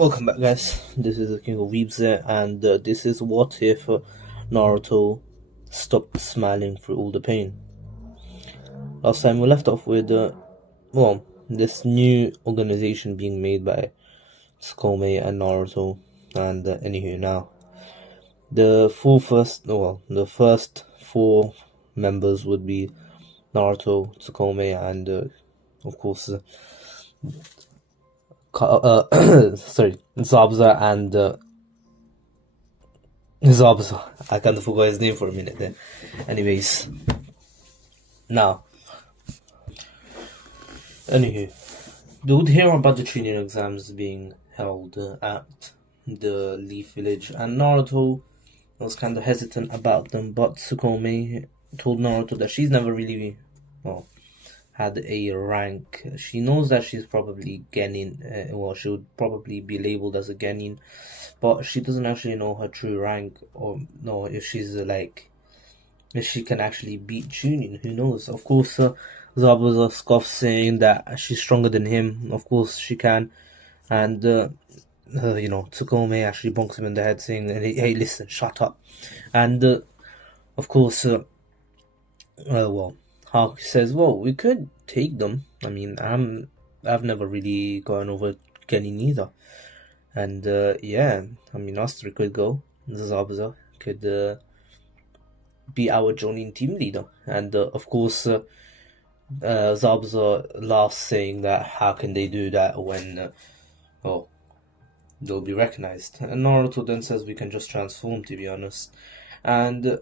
Welcome back, guys. This is the King of Weebs here, and this is what if Naruto stopped smiling through all the pain. Last time we left off with, this new organization being made by Sasuke and Naruto, and anywho, now the first four members would be Naruto, Sasuke, and of course. Zabuza and Zabuza. I kind of forgot his name for a minute there. Anyways, anywho, they would hear about the training exams being held at the Leaf Village, and Naruto was kind of hesitant about them, but Sasuke told Naruto that she's never really, had a rank. She knows that she's probably Genin, she would probably be labeled as a Genin, but she doesn't actually know her true rank, or know if she's if she can actually beat Chunin. Who knows? Of course, Zabuza scoffs, saying that she's stronger than him. Of course she can, and Tsukume actually bonks him in the head, saying, "Hey, listen, shut up." And of course, Hawk says, "Well, we could take them. I mean, I've never really gone over Genin either, and us three could go. Zabuza could be our joining team leader." And of course, Zabuza laughs, saying that how can they do that when they'll be recognized. And Naruto then says we can just transform, to be honest. And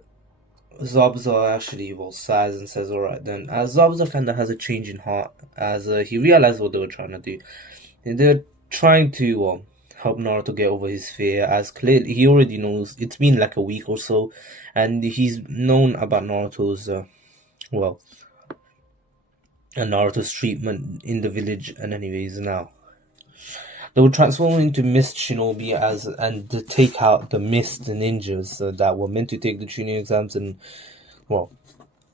Zabuza actually sighs and says, "Alright then." As Zabuza kind of has a change in heart, as he realized what they were trying to do. They're trying to help Naruto get over his fear, as clearly he already knows. It's been like a week or so, and he's known about Naruto's Naruto's treatment in the village. And anyways, now they would transform into Mist Shinobi and to take out the Mist ninjas that were meant to take the training exams and,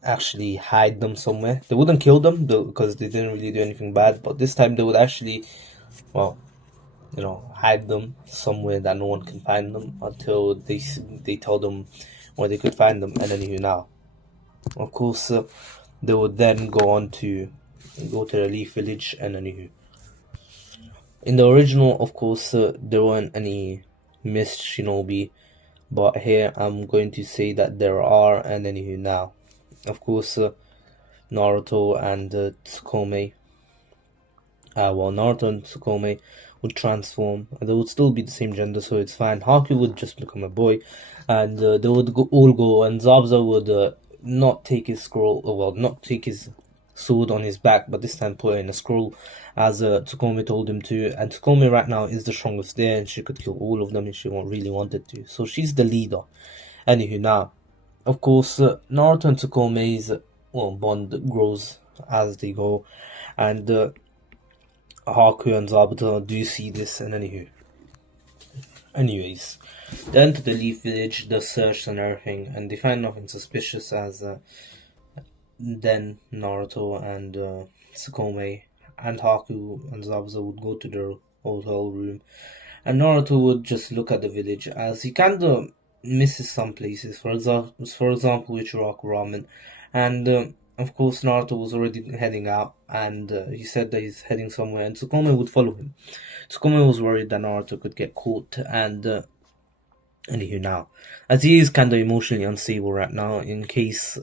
actually hide them somewhere. They wouldn't kill them because they didn't really do anything bad, but this time they would actually, hide them somewhere that no one can find them until they tell them where they could find them. And anywho, now, of course, they would then go to the Leaf Village. And anywho, in the original, of course, there weren't any Mist Shinobi, but here I'm going to say that there are. And anywho, now, of course, Naruto and Tsukume, Naruto and Tsukume would transform. They would still be the same gender, so it's fine. Haku would just become a boy, and they would all go, and Zabuza would not take his not take his sword on his back, but this time put it in a scroll, as Tsukume told him to. And Tsukume right now is the strongest there, and she could kill all of them if she really wanted to. So she's the leader. Anywho, now, of course, Naruto and Tsukume's bond grows as they go, and Haku and Zabuza do see this. And anyways, they enter the Leaf Village, the search and everything, and they find nothing suspicious, as then Naruto and Tsukume and Haku and Zabuza would go to their hotel room, and Naruto would just look at the village, as he kind of misses some places, for example Ichiraku Ramen. And of course Naruto was already heading out, and he said that he's heading somewhere, and Tsukume would follow him. Tsukume was worried that Naruto could get caught, and anywho, now, as he is kind of emotionally unstable right now, in case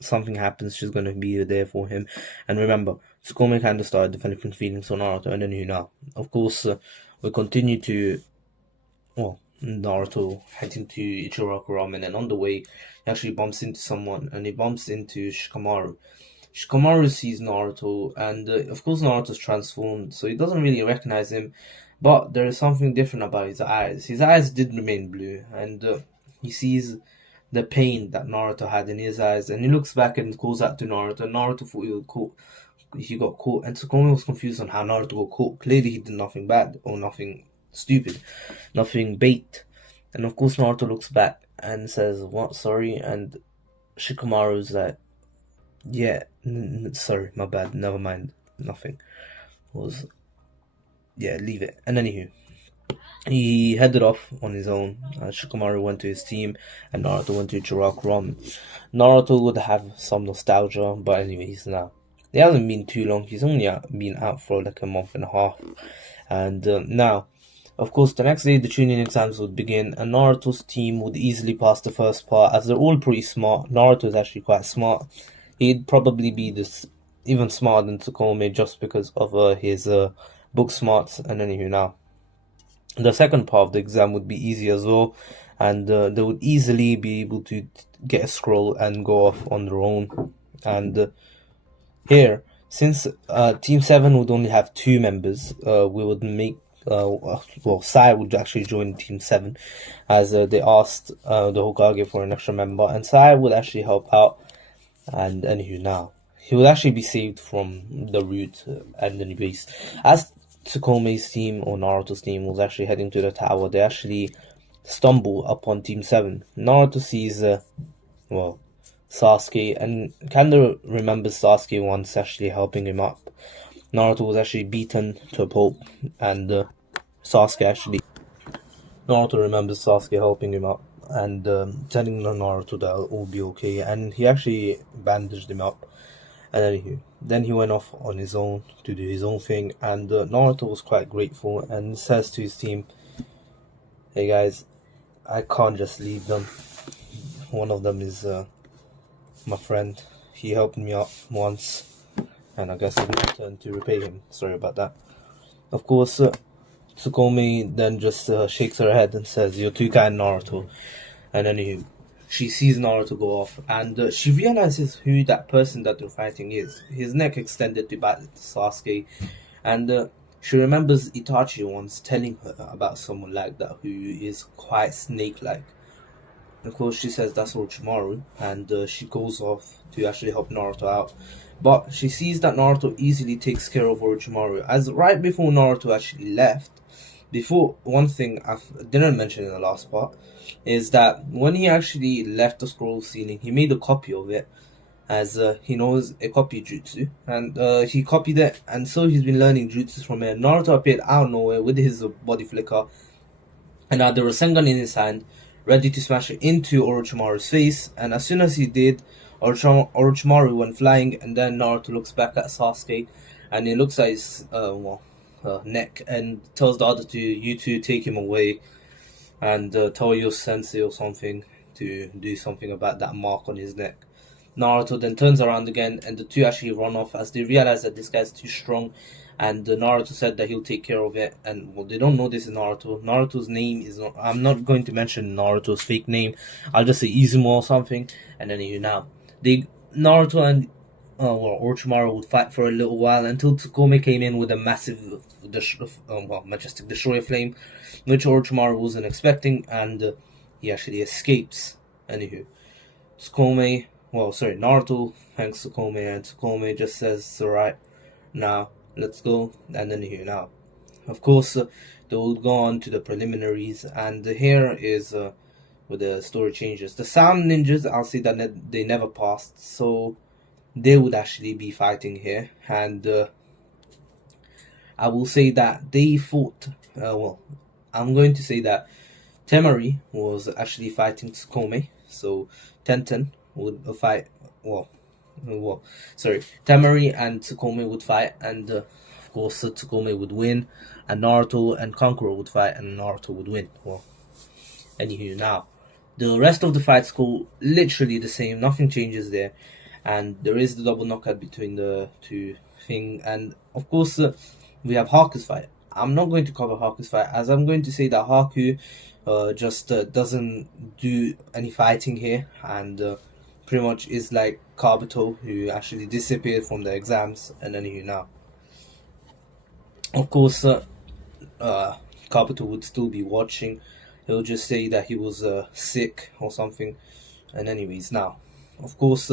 something happens, she's going to be there for him. And remember, Tsukume kind of started developing feelings for Naruto. And anywho, now, of course, we continue to, Naruto heading to Ichiraku Ramen, and on the way, he actually bumps into someone, and he bumps into Shikamaru. Shikamaru sees Naruto, and of course Naruto's transformed, so he doesn't really recognize him. But there is something different about his eyes. His eyes did remain blue, and he sees the pain that Naruto had in his eyes, and he looks back and calls out to Naruto. Naruto thought he got caught, and Tsukume was confused on how Naruto got caught. Clearly he did nothing bad, or nothing stupid, nothing bait. And of course Naruto looks back and says, "What, sorry?" And Shikamaru's like, "Yeah, sorry, my bad, never mind, nothing." Leave it. And anywho, he headed off on his own. Shikamaru went to his team, and Naruto went to Jiraiya Ramen. Naruto would have some nostalgia, but anyways, now it hasn't been too long. He's only been out for like a month and a half, and now, of course, the next day the Chunin exams would begin, and Naruto's team would easily pass the first part, as they're all pretty smart. Naruto is actually quite smart. He'd probably be this even smarter than Tsukome just because of his book smarts. And anywho, now the second part of the exam would be easy as well, and they would easily be able to get a scroll and go off on their own. And here, since Team 7 would only have 2 members, we would make Sai would actually join Team 7, as they asked the Hokage for an extra member, and Sai would actually help out. And anywho, now he would actually be saved from the route. And anyways, as Tsukome's team or Naruto's team was actually heading to the tower, they actually stumble upon Team 7. Naruto sees Sasuke, and kinda remembers Sasuke once actually helping him up. Naruto was actually beaten to a pulp, and Naruto remembers Sasuke helping him up and telling Naruto that it will be okay, and he actually bandaged him up. And then he went off on his own to do his own thing, and Naruto was quite grateful and says to his team, "Hey guys, I can't just leave them. One of them is my friend. He helped me out once, and I guess I return to repay him. Sorry about that." Of course, Tsukome then just shakes her head and says, "You're too kind, Naruto." And then she sees Naruto go off, and she realizes who that person that they're fighting is. His neck extended to bat Sasuke, and she remembers Itachi once telling her about someone like that who is quite snake-like. Of course, she says that's Orochimaru, and she goes off to actually help Naruto out. But she sees that Naruto easily takes care of Orochimaru, as right before Naruto actually left, one thing I didn't mention in the last part, is that when he actually left the scroll ceiling, he made a copy of it, as he knows a copy jutsu, and he copied it, and so he's been learning jutsu from it. Naruto appeared out of nowhere with his body flicker, and had the Rasengan in his hand, ready to smash it into Orochimaru's face, and as soon as he did, Orochimaru went flying, and then Naruto looks back at Sasuke, and he looks at his neck, and tells the other two, "You two take him away, and tell your sensei or something to do something about that mark on his neck." Naruto then turns around again, and the two actually run off as they realize that this guy's too strong, and Naruto said that he'll take care of it. And well, they don't know this is Naruto. Naruto's name is not, I'm not going to mention Naruto's fake name. I'll just say Izumo or something. And then Naruto and Orochimaru would fight for a little while until Tsukome came in with a massive majestic destroyer flame, which Orochimaru wasn't expecting, and he actually escapes. Naruto thanks Tsukome, and Tsukome just says, "Alright, now let's go." And now, of course, they will go on to the preliminaries, and here is where the story changes. The Sound Ninjas, I'll say that they never passed, so they would actually be fighting here, and I will say that they fought. I'm going to say that Temari was actually fighting Tsukome, so Tenten would fight. Temari and Tsukome would fight, and of course Tsukome would win, and Naruto and Kankuro would fight, and Naruto would win. Now the rest of the fights go literally the same. Nothing changes there, and there is the double knockout between the two things, and of course we have Haku's fight. I'm not going to cover Haku's fight, as I'm going to say that Haku just doesn't do any fighting here, and pretty much is like Kabuto, who actually disappeared from the exams. And now, of course, Kabuto would still be watching. He'll just say that he was sick or something. And anyways, now, of course,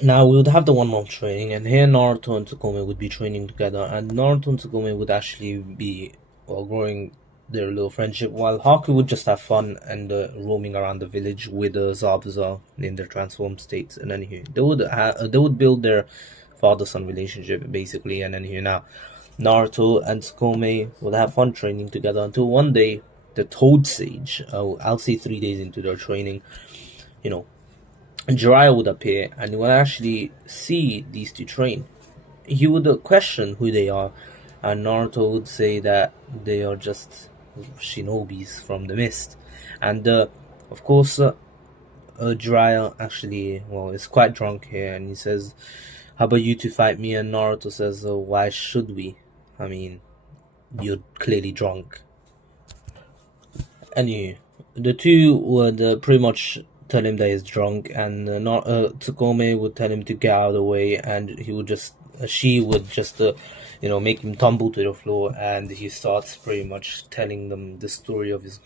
now we would have the 1 month training, and here Naruto and Tsukome would be training together, and Naruto and Tsukome would actually be growing their little friendship, while Haku would just have fun and roaming around the village with Zabuza in their transformed states. And they would build their father-son relationship, basically. And then here now, Naruto and Sukome will have fun training together until one day, the Toad Sage, I'll say 3 days into their training, you know, Jiraiya would appear and would actually see these two train. He would question who they are, and Naruto would say that they are just shinobis from the mist. And of course, Jiraiya actually, well, is quite drunk here, and he says, "How about you to fight me?" And Naruto says, "Why should we? I mean, you're clearly drunk." Anyway, the two would pretty much tell him that he's drunk, and Tsukome would tell him to get out of the way, and she would just, make him tumble to the floor, and he starts pretty much telling them the story of his,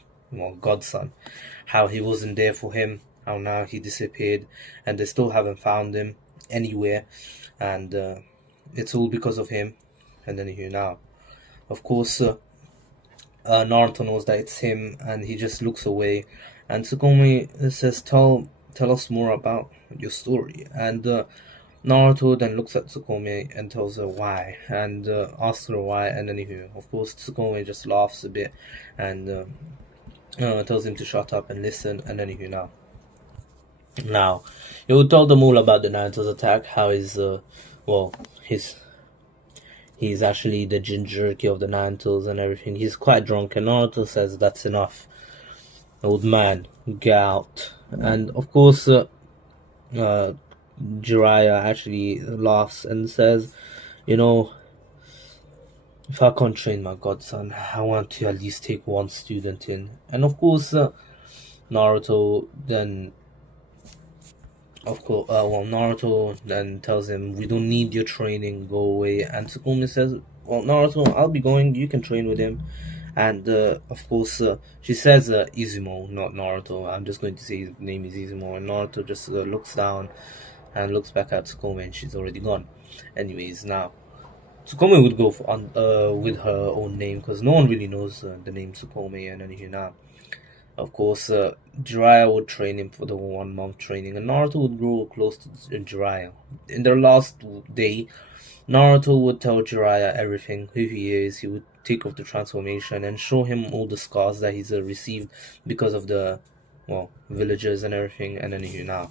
godson, how he wasn't there for him, how now he disappeared, and they still haven't found him anywhere, and it's all because of him. And then here now, of course, Naruto knows that it's him, and he just looks away. And Tsukome says, "Tell us more about your story." And Naruto then looks at Tsukome and tells her why, and asks her why. And then of course, Tsukome just laughs a bit and tells him to shut up and listen. And then now, he will tell them all about the Naruto's attack, how he's actually the Jinchuriki of the Naruto's and everything. He's quite drunk, and Naruto says, "That's enough, old man, get out." And of course, Jiraiya actually laughs and says, "If I can't train my godson, I want to at least take one student in." And of course, Naruto then tells him, "We don't need your training, go away." And Tsukumi says, "Well, Naruto, I'll be going, you can train with him." And of course, she says Izumo, not Naruto. I'm just going to say his name is Izumo. And Naruto just looks down and looks back at Tsukumi, and she's already gone. Anyways, now, Tsukumi would go with her own name, because no one really knows the name Tsukumi. And then now, of course, Jiraiya would train him for the 1 month training, and Naruto would grow close to Jiraiya. In their last day, Naruto would tell Jiraiya everything, who he is. He would take off the transformation and show him all the scars that he's received because of the, villagers and everything. And then now,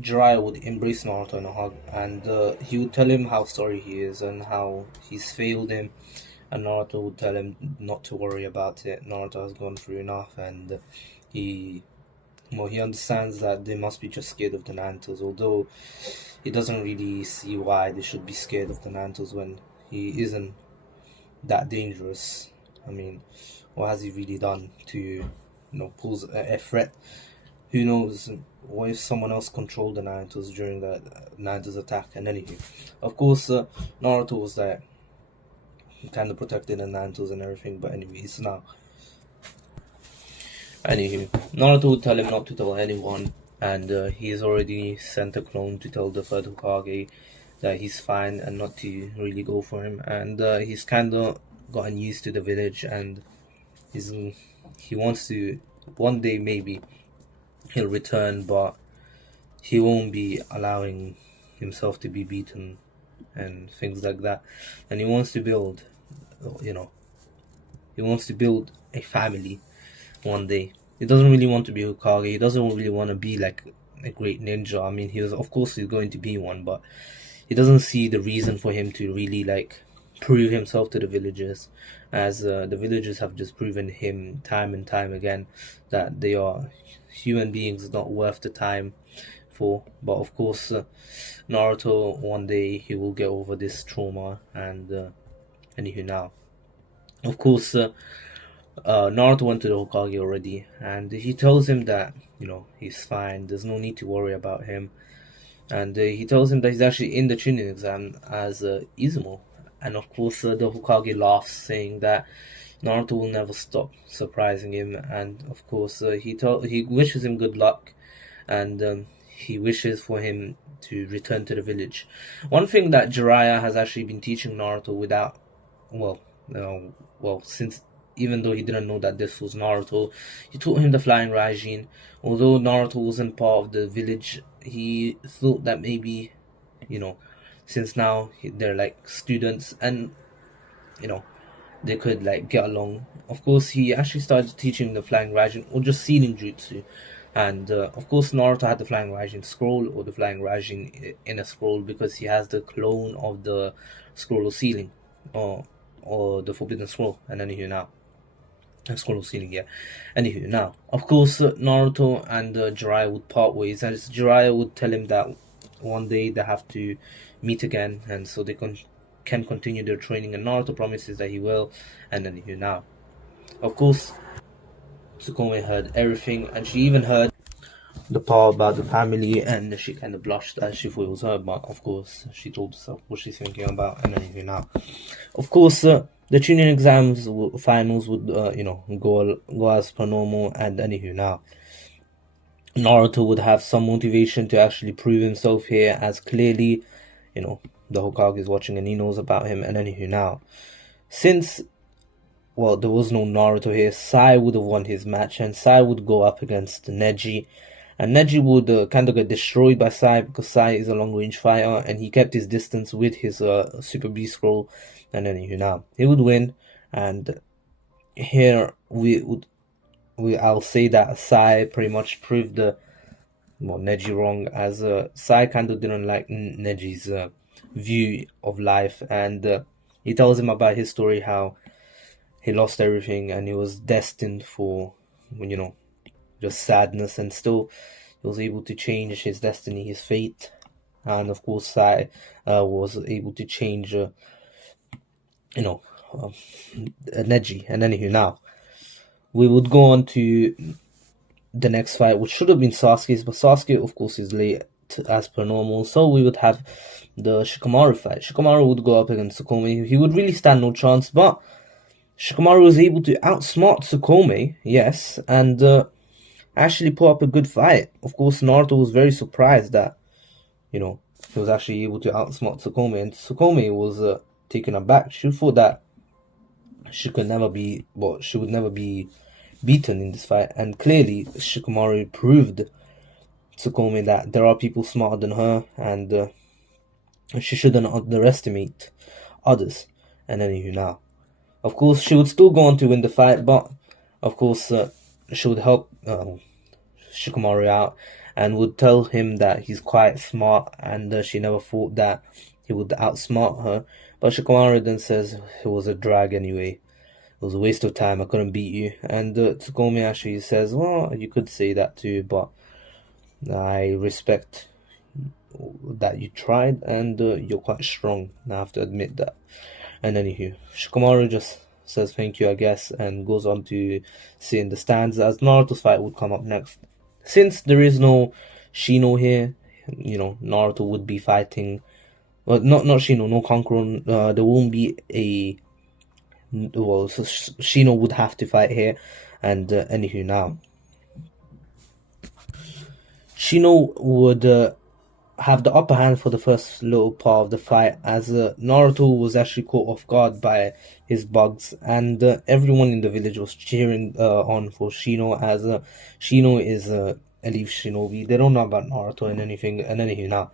Jiraiya would embrace Naruto in a hug, and he would tell him how sorry he is and how he's failed him. And Naruto would tell him not to worry about it. Naruto has gone through enough, and he understands that they must be just scared of the Narutos, although he doesn't really see why they should be scared of the Narutos when he isn't that dangerous. I mean, what has he really done to, pose a threat? Who knows? What if someone else controlled the Narutos during the Naruto's attack? And anyway, of course, Naruto was there, kind of protected the Narutos and everything. But anyways, Naruto would tell him not to tell anyone, and he's already sent a clone to tell the third Hokage that he's fine and not to really go for him. And he's kind of gotten used to the village, and he wants to, one day maybe he'll return, but he won't be allowing himself to be beaten and things like that. And he wants to build, a family one day. He doesn't really want to be Hokage. He doesn't really want to be like a great ninja. I mean, he's going to be one, but he doesn't see the reason for him to really prove himself to the villagers, as the villagers have just proven him time and time again that they are human beings not worth the time for. But of course, Naruto, one day he will get over this trauma. And now, of course, Naruto went to the Hokage already, and he tells him that he's fine, there's no need to worry about him. And he tells him that he's actually in the Chunin exam as Izumo. And of course, the Hokage laughs, saying that Naruto will never stop surprising him. And of course, he wishes him good luck, and he wishes for him to return to the village. One thing that Jiraiya has actually been teaching Naruto since, even though he didn't know that this was Naruto, he taught him the flying Raijin. Although Naruto wasn't part of the village, he thought that maybe since now they're like students, and they could like get along. Of course, he actually started teaching the Flying Raijin or just sealing jutsu, and of course Naruto had the Flying Raijin scroll or the Flying Raijin in a scroll because he has the clone of the scroll of sealing, or the Forbidden Scroll. And anywho now, scroll of sealing, yeah. Anywho now, of course Naruto and Jiraiya would part ways, and Jiraiya would tell him that one day they have to meet again, and so they can continue their training, and Naruto promises that he will. And anywho now, of course Tsukome heard everything, and she even heard the part about the family, and she kind of blushed as she thought it was her, but of course she told herself what she's thinking about. And anyway now, of course the tuning exams finals would go as per normal. And anywho now, Naruto would have some motivation to actually prove himself here, as clearly the Hokage is watching and he knows about him. And anywho now, since there was no Naruto here, Sai would have won his match, and Sai would go up against Neji. And Neji would kind of get destroyed by Sai because Sai is a long-range fighter, and he kept his distance with his Super Beast Scroll. And anywho now, he would win. And here I'll say that Sai pretty much proved Neji wrong, as Sai kind of didn't like Neji's view of life, and he tells him about his story, how he lost everything and he was destined for just sadness, and still he was able to change his destiny, his fate. And of course Sai was able to change Neji. And anywho now, we would go on to the next fight, which should have been Sasuke's, but Sasuke of course is late as per normal, so we would have the Shikamaru fight. Shikamaru would go up against Tsukome. He would really stand no chance, but Shikamaru was able to outsmart Tsukome, yes, and actually put up a good fight. Of course, Naruto was very surprised that, he was actually able to outsmart Tsukome, and Tsukome was taken aback. She thought that she would never be beaten in this fight, and clearly Shikamaru proved Tsukome that there are people smarter than her, and she shouldn't underestimate others. And anywho now, of course, she would still go on to win the fight, but of course she would help Shikamaru out and would tell him that he's quite smart, and she never thought that he would outsmart her. But Shikamaru then says it was a drag anyway. It was a waste of time. I couldn't beat you. And Tsukome actually says, well, you could say that too, but I respect that you tried, and you're quite strong. I have to admit that. And anywho, Shikamaru just says thank you, I guess, and goes on to sit in the stands as Naruto's fight would come up next. Since there is no Shino here, Naruto would be fighting. Well, not Shino, no Kankuro. There won't be a. Well, so Shino would have to fight here. And anywho now, Shino would have the upper hand for the first little part of the fight, as Naruto was actually caught off guard by his bugs, and everyone in the village was cheering on for Shino, as Shino is elite shinobi. They don't know about Naruto and anything. And anywho now,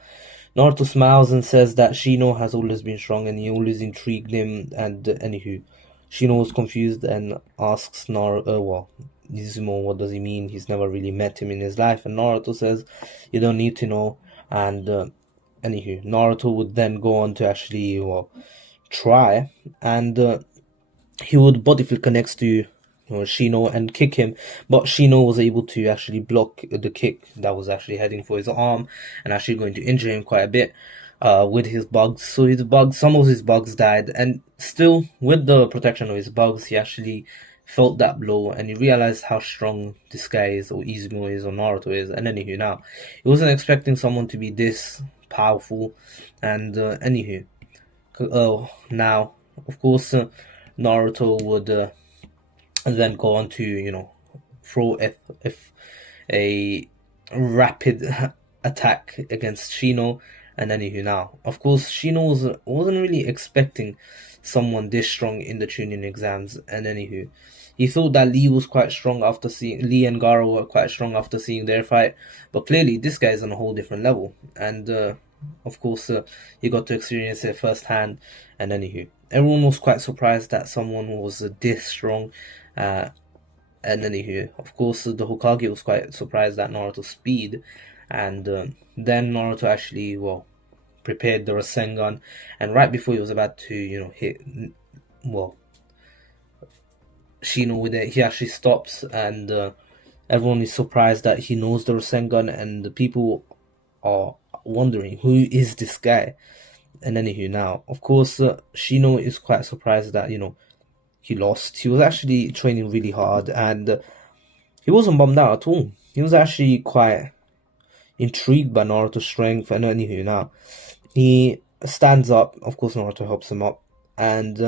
Naruto smiles and says that Shino has always been strong and he always intrigued him. And anywho, Shino was confused and asks Izumo what does he mean. He's never really met him in his life, and Naruto says you don't need to know. And anywho, Naruto would then go on to actually try, and he would body flip connects to Shino and kick him, but Shino was able to actually block the kick that was actually heading for his arm and actually going to injure him quite a bit with his bugs. So some of his bugs died, and still with the protection of his bugs, he actually felt that blow and he realized how strong this guy is, or Izumo is, or Naruto is. And anywho now, he wasn't expecting someone to be this powerful. And anywho, now of course Naruto would then go on to throw a rapid attack against Shino. And anywho now, of course, Shino wasn't really expecting someone this strong in the Chunin exams. And anywho, he thought that Lee was quite strong after seeing Lee and Gara were quite strong after seeing their fight, but clearly this guy is on a whole different level. And of course, he got to experience it firsthand. And anywho, everyone was quite surprised that someone was this strong. And anywho, of course, the Hokage was quite surprised at Naruto's speed. And then Naruto actually, well, prepared the Rasengan. And right before he was about to, hit, well, Shino with it, he actually stops. And everyone is surprised that he knows the Rasengan. And the people are wondering, who is this guy? And anywho, now, of course, Shino is quite surprised that, he lost. He was actually training really hard, and he wasn't bummed out at all. He was actually quite intrigued by Naruto's strength. And anywho, now, he stands up. Of course, Naruto helps him up. And,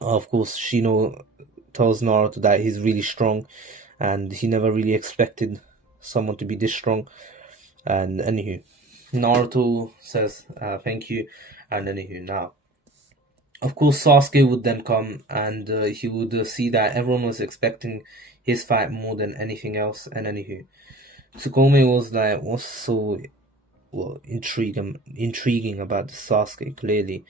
of course, Shino tells Naruto that he's really strong, and he never really expected someone to be this strong. And anywho, Naruto says thank you. And anywho, now, of course, Sasuke would then come, and he would see that everyone was expecting his fight more than anything else. And anywho, Tsukome was like, what's so intriguing about the Sasuke? Clearly,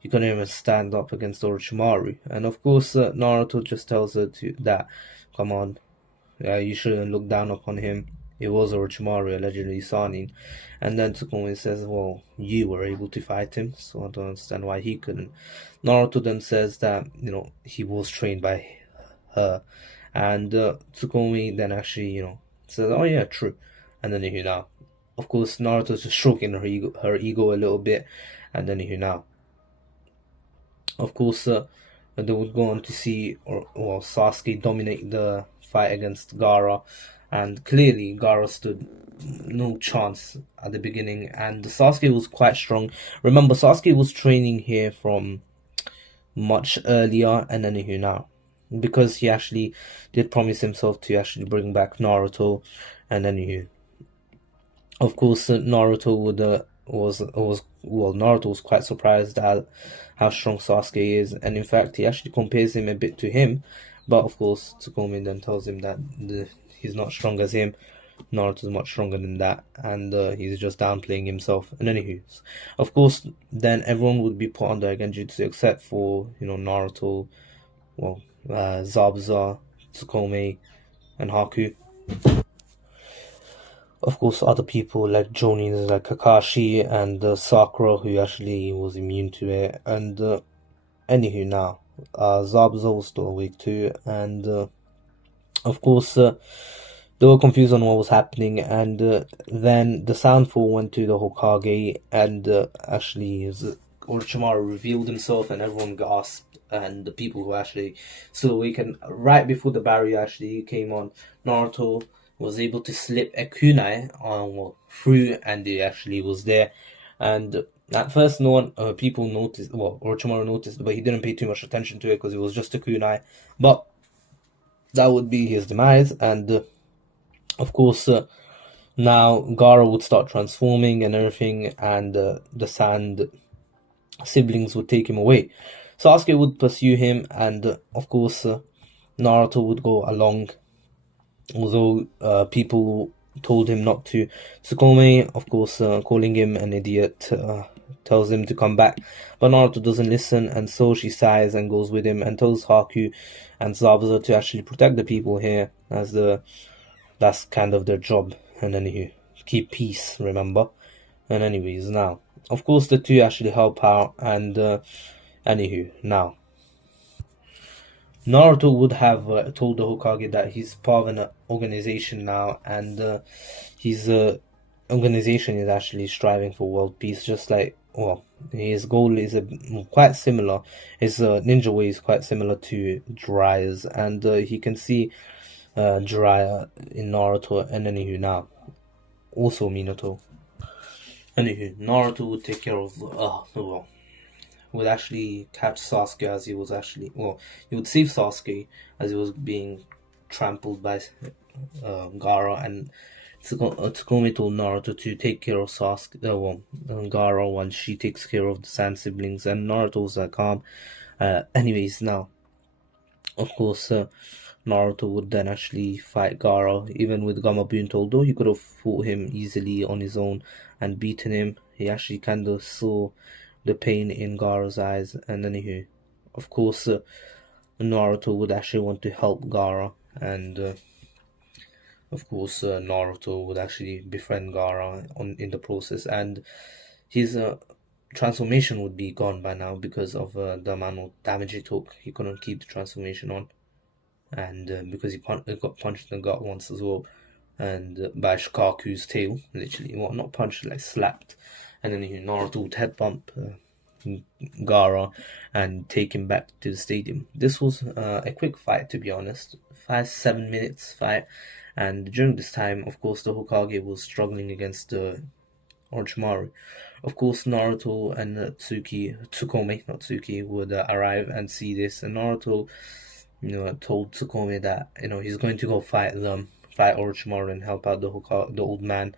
he couldn't even stand up against Orochimaru. And of course, Naruto just tells her that, come on, you shouldn't look down upon him. It was Orochimaru, allegedly Sanin. And then Tsukome says, well, you were able to fight him, so I don't understand why he couldn't. Naruto then says that, he was trained by her. And Tsukome then actually, says, oh yeah, true. And then now, of course, Naruto's just stroking her ego a little bit. And then now, of course, they would go on to see Sasuke dominate the fight against Gara. And clearly, Gara stood no chance at the beginning. And Sasuke was quite strong. Remember, Sasuke was training here from much earlier. And anywho, now, because he actually did promise himself to actually bring back Naruto. And anywho, of course, Naruto Naruto was quite surprised at how strong Sasuke is. And in fact, he actually compares him a bit to him. But of course, Tsukome then tells him that he's not strong as him. Naruto's much stronger than that, and he's just downplaying himself. And anywho, of course, then everyone would be put under Genjutsu except for Naruto, Zabuza, Tsukome, and Haku. Of course, other people like Jonin, like Kakashi, and Sakura, who actually was immune to it. And anywho, now, Zabuza was still awake too, and of course, they were confused on what was happening. And then the soundfall went to the Hokage, and actually, Orochimaru revealed himself, and everyone gasped. And the people who actually still awake, and right before the barrier actually came on, Naruto was able to slip a kunai through, and it actually was there. And at first, people noticed. Well, Orochimaru noticed, but he didn't pay too much attention to it because it was just a kunai. But that would be his demise. And of course, now Gara would start transforming and everything, and the Sand siblings would take him away. Sasuke would pursue him, and of course, Naruto would go along, although people told him not to. Tsukome, of course, calling him an idiot, tells him to come back, but Naruto doesn't listen, and so she sighs and goes with him and tells Haku and Zabuza to actually protect the people here, as that's kind of their job. And anywho, keep peace, remember. And anyways, now, of course, the two actually help out. And anywho, now, Naruto would have told the Hokage that he's part of an organization now, and his organization is actually striving for world peace, just like, his goal is quite similar. His ninja way is quite similar to Jiraiya's, and he can see Jiraiya in Naruto. And anywho, now, also Minato. Anywho, Naruto would take care of, would actually catch Sasuke as he was actually, he would save Sasuke as he was being trampled by Gara, and Tsukome told Naruto to take care of Sasuke, Gara, while she takes care of the Sand siblings, and Naruto was like, calm. Anyways, now, of course, Naruto would then actually fight Gara, even with Gamabunto. Although he could have fought him easily on his own and beaten him, he actually kind of saw the pain in Gara's eyes. And anywho, of course, Naruto would actually want to help Gara, and of course, Naruto would actually befriend Gara in the process, and his transformation would be gone by now because of the amount of damage he took. He couldn't keep the transformation on, and because he got punched in the gut once as well, and by Shikaku's tail, literally, well, not punched, like slapped, and then Naruto would head bump Gara and take him back to the stadium. This was a quick fight, to be honest, 5-7 minutes fight, and during this time, of course, the Hokage was struggling against Orochimaru. Of course, Naruto and Tsukome, not Tsuki, would arrive and see this, and Naruto, told Tsukome that he's going to go fight Orochimaru and help out the old man,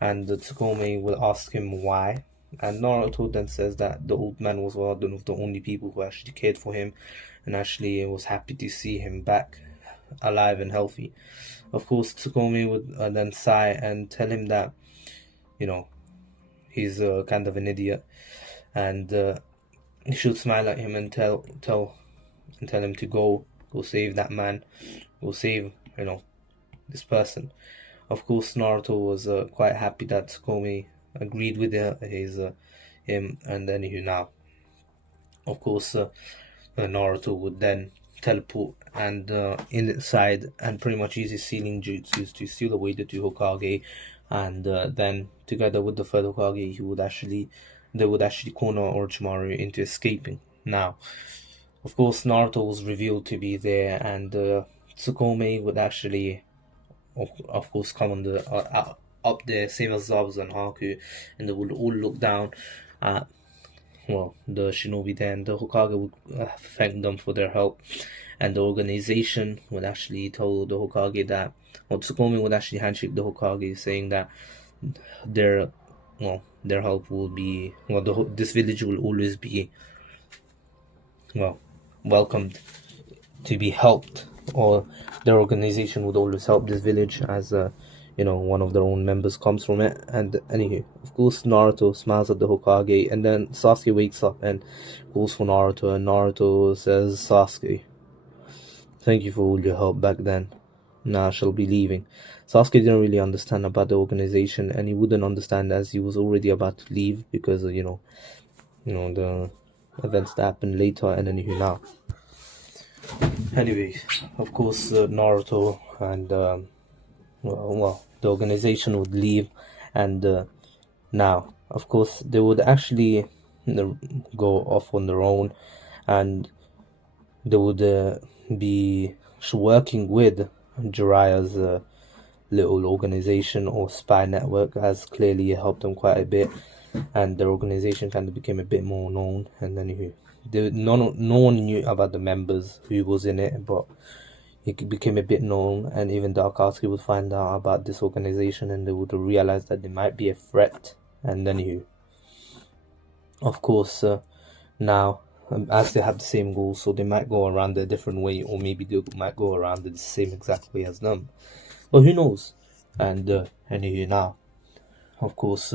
and Tsukome will ask him why, and Naruto then says that the old man was one of the only people who actually cared for him, and actually was happy to see him back alive and healthy. Of course, Tsukome would then sigh and tell him that he's kind of an idiot, and he should smile at him and tell him to go save that man, go save this person. Of course, Naruto was quite happy that Tsukome agreed with him, and then now, of course, Naruto would then teleport and inside and pretty much use his sealing jutsus to seal away the two Hokage, and then together with the third Hokage, they would actually corner Orochimaru into escaping. Now, of course, Naruto was revealed to be there, and Tsukome would actually, of course, come on the up there, same as Zabuza and Haku, and they would all look down at the shinobi there, and the Hokage would thank them for their help, and the organization would actually tell the Hokage that, Tsukome would actually handshake the Hokage, saying that their help will be, this village will always be, welcomed to be helped, or their organization would always help this village as one of their own members comes from it. And anywho, of course, Naruto smiles at the Hokage, and then Sasuke wakes up and calls for Naruto, and Naruto says, "Sasuke, thank you for all your help back then. Now I shall be leaving." Sasuke didn't really understand about the organization, and he wouldn't understand as he was already about to leave because of, the events that happened later. And anywho, now. Anyway, of course, Naruto and the organization would leave, and now, of course, they would actually go off on their own, and they would be working with Jiraiya's little organization or spy network, has clearly helped them quite a bit, and their organization kind of became a bit more known. And then no one knew about the members who was in it, but it became a bit known, and even Dark Akatsuki would find out about this organization, and they would realize that they might be a threat. And then of course, now, as they have the same goals, so they might go around a different way, or maybe they might go around the same exact way as them, but who knows. And now, of course,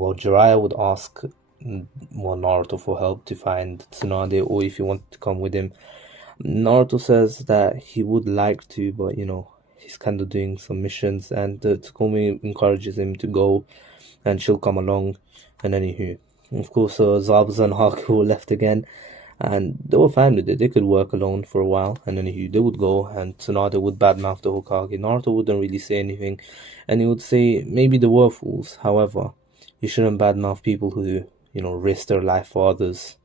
Jiraiya would ask Naruto for help to find Tsunade, or if he wanted to come with him. Naruto says that he would like to, but he's kind of doing some missions, and Tsukome encourages him to go, and she'll come along. And anywho, of course, Zabuza and Haku were left again, and they were fine with it. They could work alone for a while, and anywho, they would go, and Tsunade would badmouth the Hokage. Naruto wouldn't really say anything, and he would say maybe they were fools. However, you shouldn't badmouth people who risk their life for others,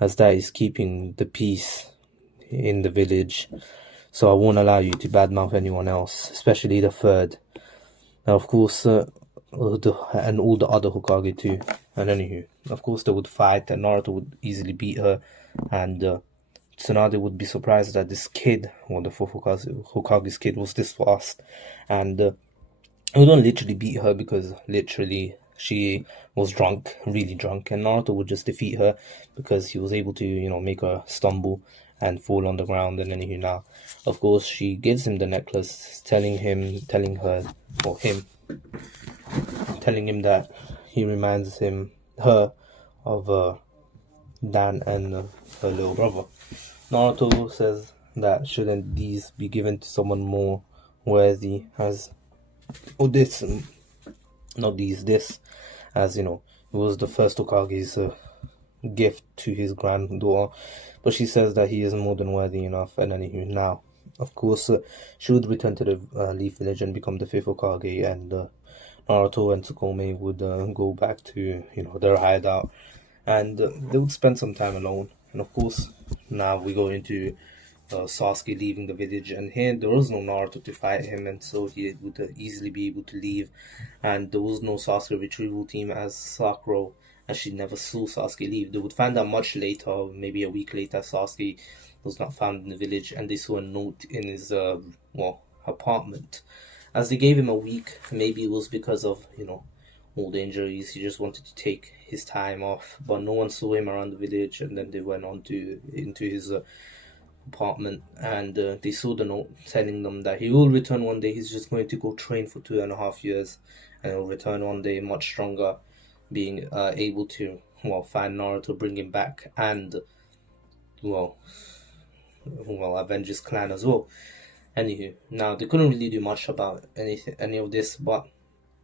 as that is keeping the peace in the village. So I won't allow you to badmouth anyone else, especially the third. Now, of course, and all the other Hokage too. And anywho, of course, they would fight, and Naruto would easily beat her, and Tsunade would be surprised that this kid, the fourth Hokage's kid, was this fast, and he wouldn't literally beat her, because literally She was drunk, really drunk, and Naruto would just defeat her because he was able to, make her stumble and fall on the ground. And then now, of course, she gives him the necklace, telling him that he reminds her of Dan and her little brother. Naruto says that shouldn't these be given to someone more worthy, as this, not these, this, as it was the first Hokage's gift to his granddaughter, but she says that he is more than worthy enough. And then now, of course, she would return to the Leaf Village and become the fifth Hokage, and Naruto and Tsukome would go back to their hideout, and they would spend some time alone. And of course, now we go into Sasuke leaving the village, and here there was no Naruto to fight him, and so he would easily be able to leave. And there was no Sasuke retrieval team, as Sakura, as she never saw Sasuke leave. They would find out much later, maybe a week later, Sasuke was not found in the village, and they saw a note in his apartment. As they gave him a week, maybe it was because of all the injuries. He just wanted to take his time off, but no one saw him around the village. And then they went on to into his apartment, and they saw the note telling them that he will return one day. He's just going to go train for 2.5 years, and he'll return one day much stronger, being able to find Naruto, bring him back, and avenge his clan as well. Anywho, now they couldn't really do much about any of this, but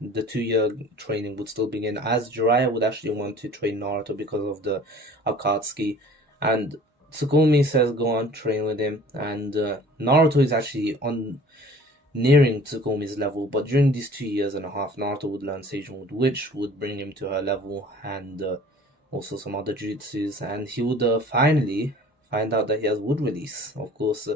the 2 year training would still begin, as Jiraiya would actually want to train Naruto because of the Akatsuki, and Tsukumi says go on, train with him, and Naruto is actually nearing Tsukumi's level, but during these 2.5 years, Naruto would learn Sage Mode, which would bring him to her level, and also some other jutsus, and he would finally find out that he has wood release. Of course,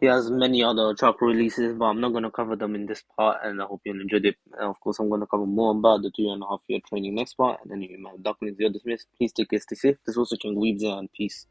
he has many other chakra releases, but I'm not going to cover them in this part, and I hope you enjoyed it. And of course, I'm going to cover more about the 2.5 year training next part, and then you might duck into the dismissed. Please take care, stay safe. This is also King Weebs, and peace.